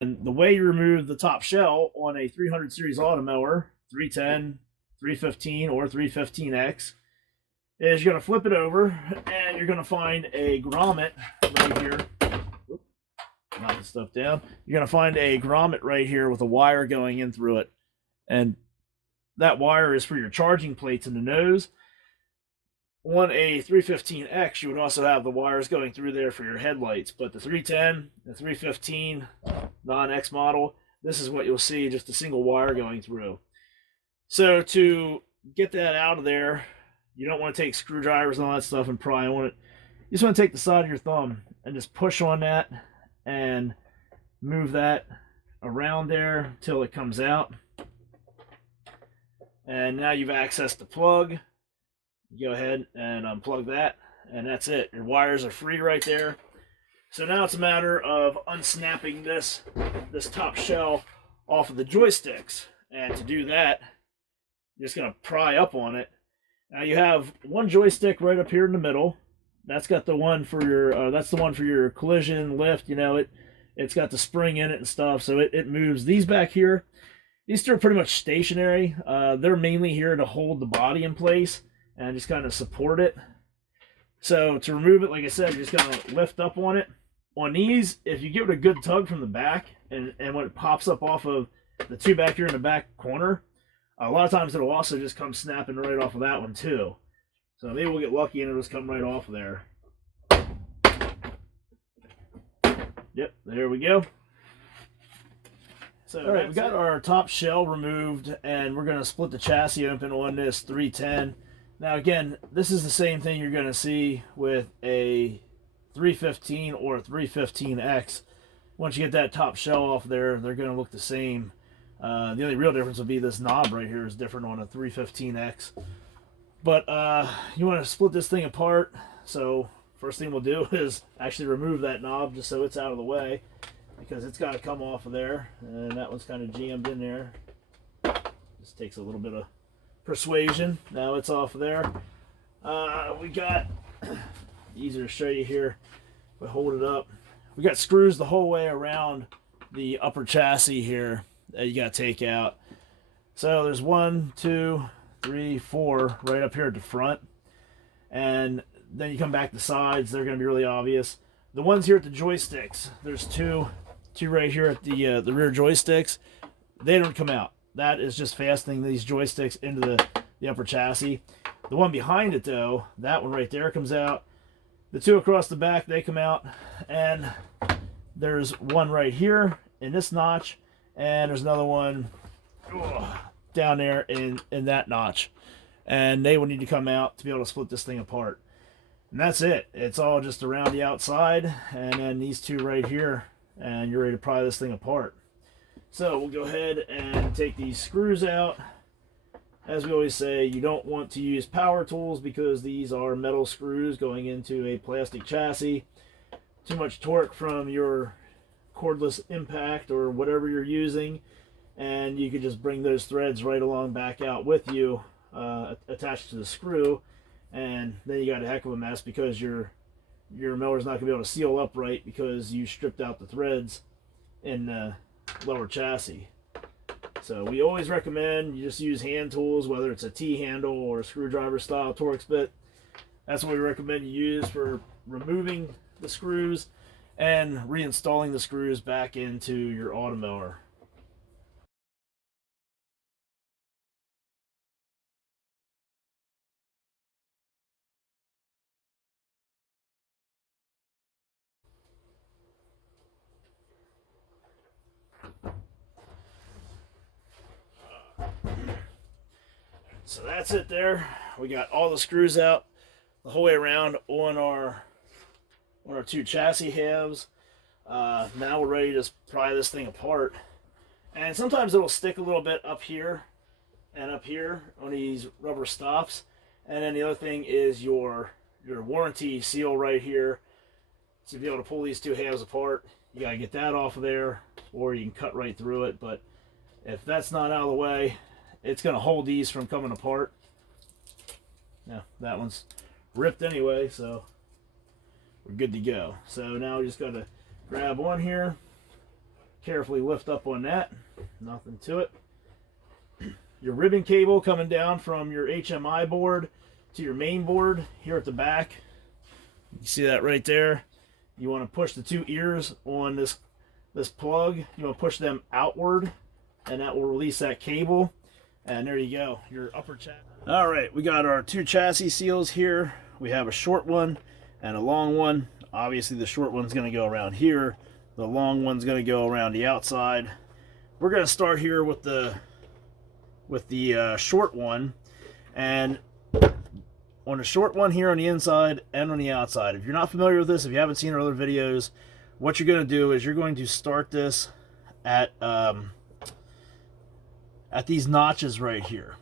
And the way you remove the top shell on a 300 series Automower, 310, 315, or 315X, is you're going to flip it over and you're going to find a grommet right here. Oop, knock the stuff down. You're going to find a grommet right here with a wire going in through it. And that wire is for your charging plates in the nose. On a 315X, you would also have the wires going through there for your headlights. But the 310, the 315 non-X model, this is what you'll see, just a single wire going through. So to get that out of there, you don't want to take screwdrivers and all that stuff and pry on it. You just want to take the side of your thumb and just push on that and move that around there till it comes out. And now you've accessed the plug. You go ahead and unplug that, and that's it. Your wires are free right there. So now it's a matter of unsnapping this top shell off of the joysticks. And to do that, you're just going to pry up on it. Now you have one joystick right up here in the middle. That's got the one for your that's the one for your collision lift. You know, it's got the spring in it and stuff, so it moves. These back here, these two are pretty much stationary. They're mainly here to hold the body in place and just kind of support it. So to remove it, like I said, you're just going to lift up on it. On these, if you give it a good tug from the back, and when it pops up off of the two back here in the back corner, a lot of times it'll also just come snapping right off of that one too. So maybe we'll get lucky and it'll just come right off of there. Yep, there we go. So all right, we got our top shell removed, and we're going to split the chassis open on this 310. Now again, this is the same thing you're going to see with a 315 or a 315X. Once you get that top shell off there, they're going to look the same. The only real difference would be this knob right here is different on a 315X. But you want to split this thing apart. So first thing we'll do is actually remove that knob just so it's out of the way, because it's got to come off of there, and that one's kind of jammed in there. Just takes a little bit of persuasion. Now it's off of there. We got, easier to show you here, if I hold it up, we got screws the whole way around the upper chassis here that you got to take out. So there's 1, 2, 3, 4 right up here at the front, and then you come back the sides, they're going to be really obvious. The ones here at the joysticks, there's two right here at the rear joysticks. They don't come out. That is just fastening these joysticks into the upper chassis. The one behind it though, that one right there comes out. The two across the back, they come out, and there's one right here in this notch, and there's another one down there in that notch, and they will need to come out to be able to split this thing apart. And that's it. It's all just around the outside, and then these two right here, and you're ready to pry this thing apart. So we'll go ahead and take these screws out. As we always say, you don't want to use power tools because these are metal screws going into a plastic chassis. Too much torque from your cordless impact or whatever you're using, and you could just bring those threads right along back out with you, attached to the screw, and then you got a heck of a mess because your mower's not going to be able to seal up right because you stripped out the threads in the lower chassis. So we always recommend you just use hand tools, whether it's a T-handle or a screwdriver style Torx bit. That's what we recommend you use for removing the screws and reinstalling the screws back into your Automower. So that's it there. We got all the screws out the whole way around on our two chassis halves. Now we're ready to pry this thing apart. And sometimes it'll stick a little bit up here and up here on these rubber stops. And then the other thing is your warranty seal right here. So to be able to pull these two halves apart, you gotta get that off of there, or you can cut right through it. But if that's not out of the way, it's going to hold these from coming apart. Now that one's ripped anyway, so we're good to go. So now we just got to grab one here, carefully lift up on that. Nothing to it. Your ribbon cable coming down from your HMI board to your main board here at the back. You see that right there? You want to push the two ears on this plug. You want to push them outward, and that will release that cable. And there you go, your upper chassis. All right, we got our two chassis seals here. We have a short one and a long one. Obviously, the short one's going to go around here. The long one's going to go around the outside. We're going to start here with the short one, and on the short one here on the inside and on the outside. If you're not familiar with this, if you haven't seen our other videos, what you're going to do is you're going to start this at these notches right here.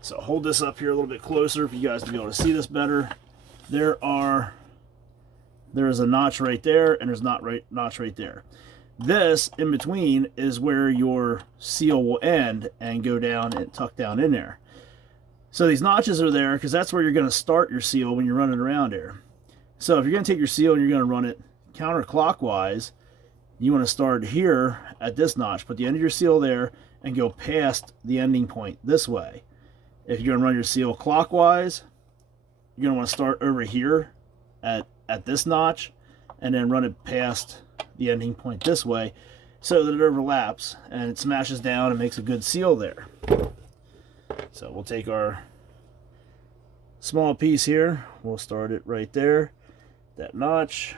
So hold this up here a little bit closer for you guys to be able to see this better. There is a notch right there, and there's not notch right there. This in between is where your seal will end and go down and tuck down in there. So these notches are there because that's where you're going to start your seal when you're running around here. So if you're going to take your seal and you're going to run it counterclockwise, you want to start here at this notch, put the end of your seal there, and go past the ending point this way. If you're going to run your seal clockwise, you're going to want to start over here at this notch and then run it past the ending point this way so that it overlaps and it smashes down and makes a good seal there. So we'll take our small piece here, we'll start it right there, that notch,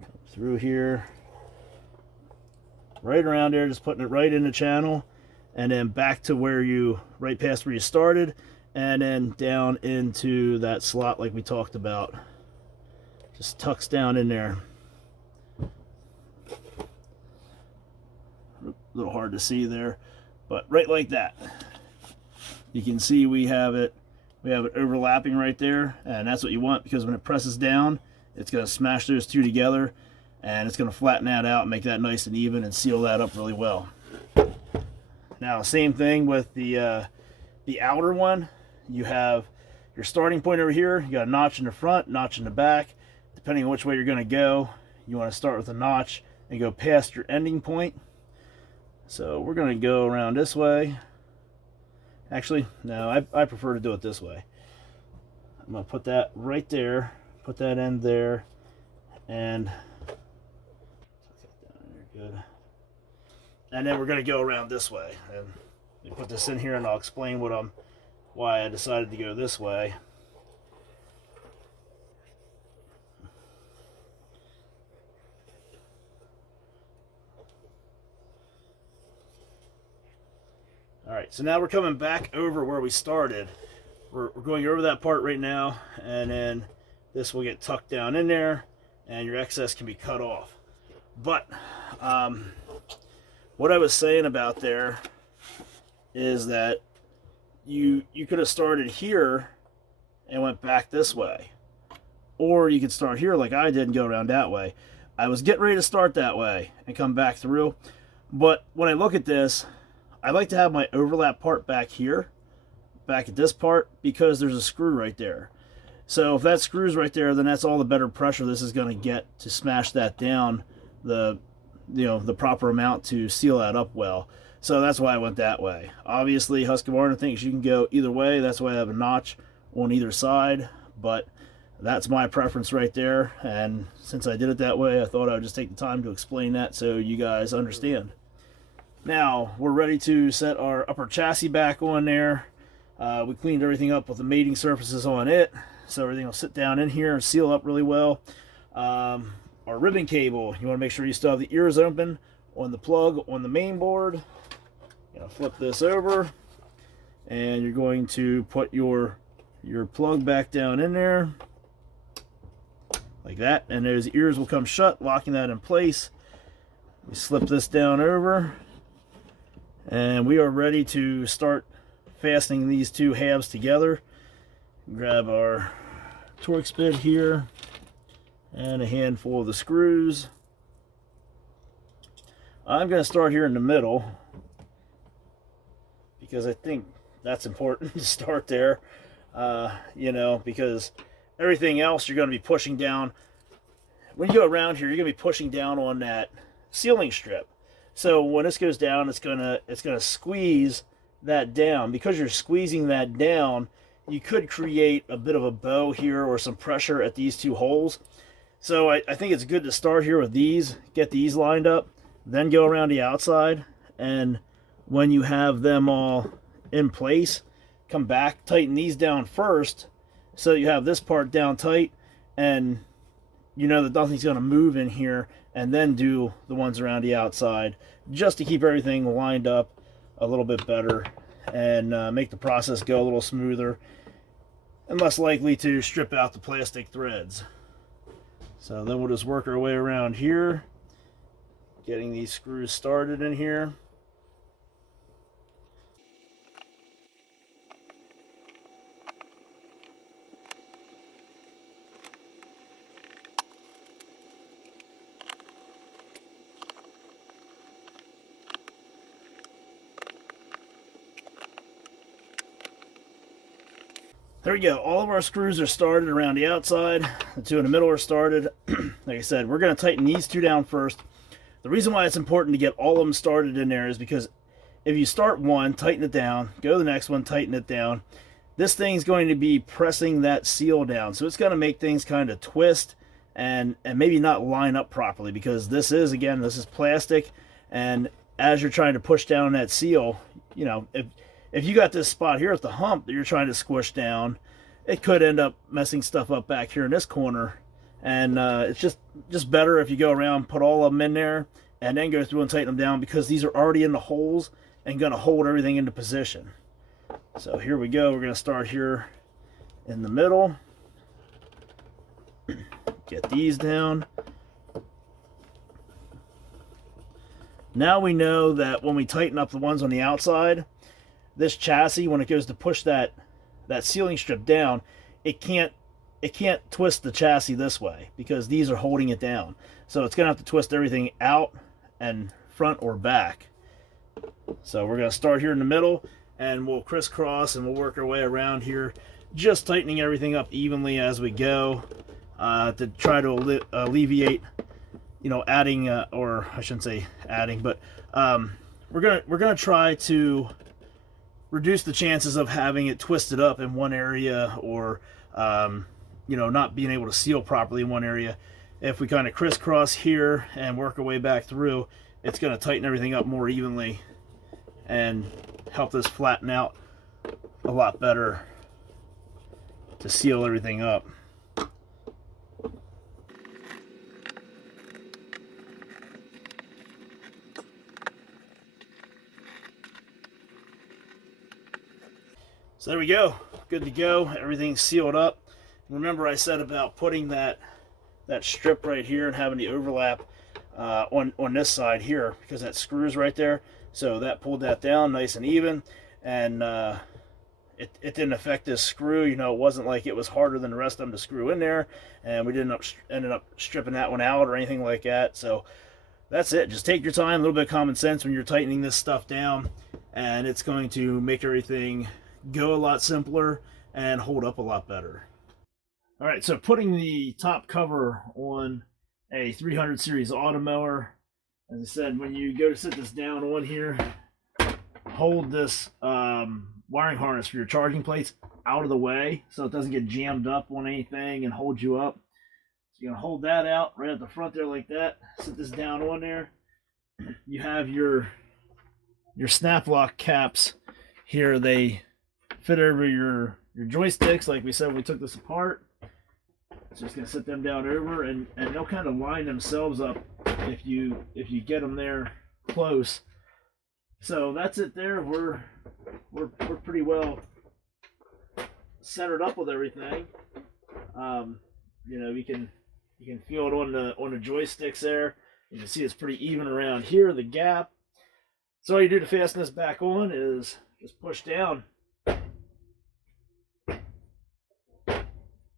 come through here, right around there, just putting it right in the channel, and then back to where right past where you started, and then down into that slot like we talked about. Just tucks down in there. A little hard to see there, but right like that. You can see we have it overlapping right there, and that's what you want, because when it presses down, it's going to smash those two together, and it's going to flatten that out and make that nice and even and seal that up really well. Now, same thing with the outer one. You have your starting point over here. You got a notch in the front, notch in the back. Depending on which way you're going to go, you want to start with a notch and go past your ending point. So we're going to go around this way. Actually, no, I prefer to do it this way. I'm going to put that right there, put that end there, and tuck that down there, good. And then we're going to go around this way. And you put this in here, and I'll explain why I decided to go this way. Alright, so now we're coming back over where we started. We're going over that part right now, and then this will get tucked down in there, and your excess can be cut off. But what I was saying about there is that you could have started here and went back this way. Or you could start here like I did and go around that way. I was getting ready to start that way and come back through, but when I look at this, I like to have my overlap part back here, back at this part, because there's a screw right there. So if that screw's right there, then that's all the better pressure this is going to get to smash that down the proper amount to seal that up well. So that's why I went that way. Obviously, Husqvarna thinks you can go either way. That's why I have a notch on either side, but that's my preference right there. And since I did it that way, I thought I would just take the time to explain that so you guys understand. Now, we're ready to set our upper chassis back on there. We cleaned everything up with the mating surfaces on it, so everything will sit down in here and seal up really well. Our ribbon cable, you want to make sure you still have the ears open on the plug on the main board. Flip this over, and you're going to put your plug back down in there, like that, and those ears will come shut, locking that in place. We slip this down over, and we are ready to start fastening these two halves together. Grab our Torx bit here and a handful of the screws. I'm going to start here in the middle because I think that's important to start there, because everything else you're going to be pushing down when you go around here, you're gonna be pushing down on that sealing strip. So when this goes down, it's gonna squeeze that down. Because you're squeezing that down, you could create a bit of a bow here or some pressure at these two holes. So I think it's good to start here with these, get these lined up, then go around the outside, and when you have them all in place, come back, tighten these down first, so you have this part down tight, and you know that nothing's going to move in here, and then do the ones around the outside, just to keep everything lined up a little bit better, and make the process go a little smoother, and less likely to strip out the plastic threads. So then we'll just work our way around here, getting these screws started in here. There we go. All of our screws are started around the outside. The two in the middle are started. Like I said, we're going to tighten these two down first. The reason why it's important to get all of them started in there is because if you start one, tighten it down, go to the next one, tighten it down, this thing's going to be pressing that seal down. So it's going to make things kind of twist and maybe not line up properly, because this is, again, this is plastic, and as you're trying to push down that seal, you know, if you got this spot here at the hump that you're trying to squish down, it could end up messing stuff up back here in this corner. And it's just better if you go around, put all of them in there, and then go through and tighten them down, because these are already in the holes and going to hold everything into position. So here we go. We're going to start here in the middle. Get these down. Now we know that when we tighten up the ones on the outside, this chassis, when it goes to push that sealing strip down, it can't twist the chassis this way, because these are holding it down. So it's going to have to twist everything out and front or back. So we're going to start here in the middle, and we'll crisscross and we'll work our way around here, just tightening everything up evenly as we go, to try to alleviate, you know, adding, or I shouldn't say adding, but we're gonna try to reduce the chances of having it twisted up in one area, or you know, not being able to seal properly in one area. If we kind of crisscross here and work our way back through, it's going to tighten everything up more evenly and help this flatten out a lot better to seal everything up. So there we go, good to go. Everything's sealed up. Remember I said about putting that strip right here and having the overlap on this side here, because that screws right there. So that pulled that down nice and even, and it didn't affect this screw. You know, it wasn't like it was harder than the rest of them to screw in there, and we ended up stripping that one out or anything like that. So that's it. Just take your time, a little bit of common sense when you're tightening this stuff down, and it's going to make everything go a lot simpler and hold up a lot better. All right, so putting the top cover on a 300 series Automower, as I said, when you go to sit this down on here, hold this wiring harness for your charging plates out of the way so it doesn't get jammed up on anything and hold you up. So you're gonna hold that out right at the front there like that, sit this down on there. You have your snap lock caps here. They fit over your joysticks, like we said when we took this apart. So just gonna sit them down over, and they'll kind of line themselves up if you get them there close. So that's it there. We're pretty well centered up with everything. You know, you can feel it on the joysticks there. You can see it's pretty even around here, the gap. So all you do to fasten this back on is just push down.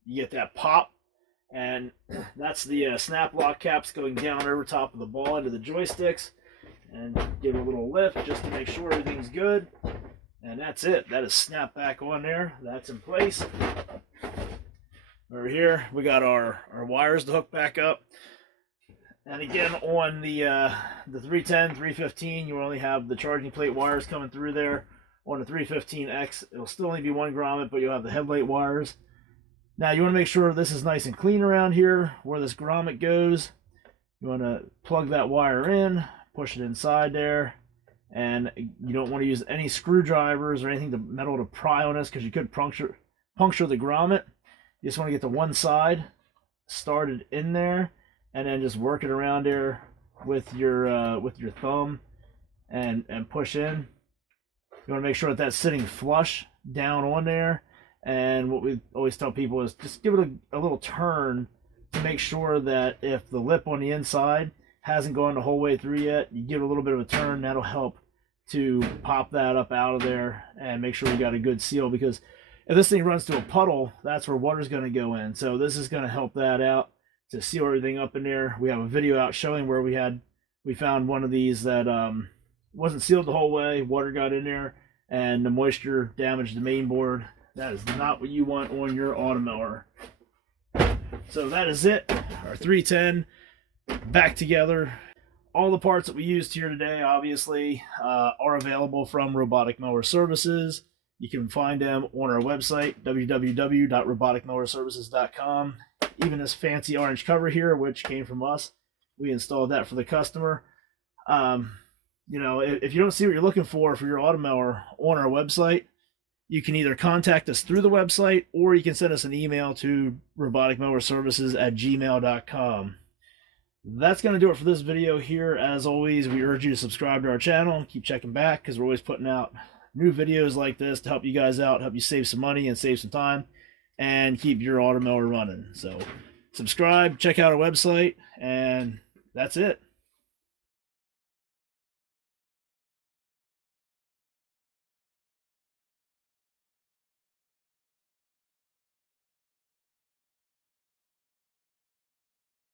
You get that pop, and that's the snap lock caps going down over top of the ball into the joysticks, and give it a little lift just to make sure everything's good. And that's it. That is snapped back on there. That's in place. Over here, we got our wires to hook back up. And again, on the 310, 315, you only have the charging plate wires coming through there. On the 315X, it'll still only be 1 grommet, but you'll have the headlight wires. Now, you want to make sure this is nice and clean around here where this grommet goes. You want to plug that wire in, push it inside there, and you don't want to use any screwdrivers or anything to metal to pry on this because you could puncture the grommet. You just want to get the one side started in there, and then just work it around there with your thumb and push in. You want to make sure that that's sitting flush down on there. And what we always tell people is just give it a little turn to make sure that if the lip on the inside hasn't gone the whole way through yet, you give it a little bit of a turn. That'll help to pop that up out of there and make sure you got a good seal, because if this thing runs to a puddle, that's where water's going to go in. So this is going to help that out to seal everything up in there. We have a video out showing where we found one of these that wasn't sealed the whole way. Water got in there and the moisture damaged the main board. That is not what you want on your Automower. So that is it. Our 310 back together. All the parts that we used here today, obviously, are available from Robotic Mower Services. You can find them on our website, www.roboticmowerservices.com. Even this fancy orange cover here, which came from us, we installed that for the customer. You know, if you don't see what you're looking for your Automower on our website, you can either contact us through the website or you can send us an email to roboticmowerservices@gmail.com. That's going to do it for this video here. As always, we urge you to subscribe to our channel. Keep checking back because we're always putting out new videos like this to help you guys out, help you save some money and save some time, and keep your Automower running. So subscribe, check out our website, and that's it.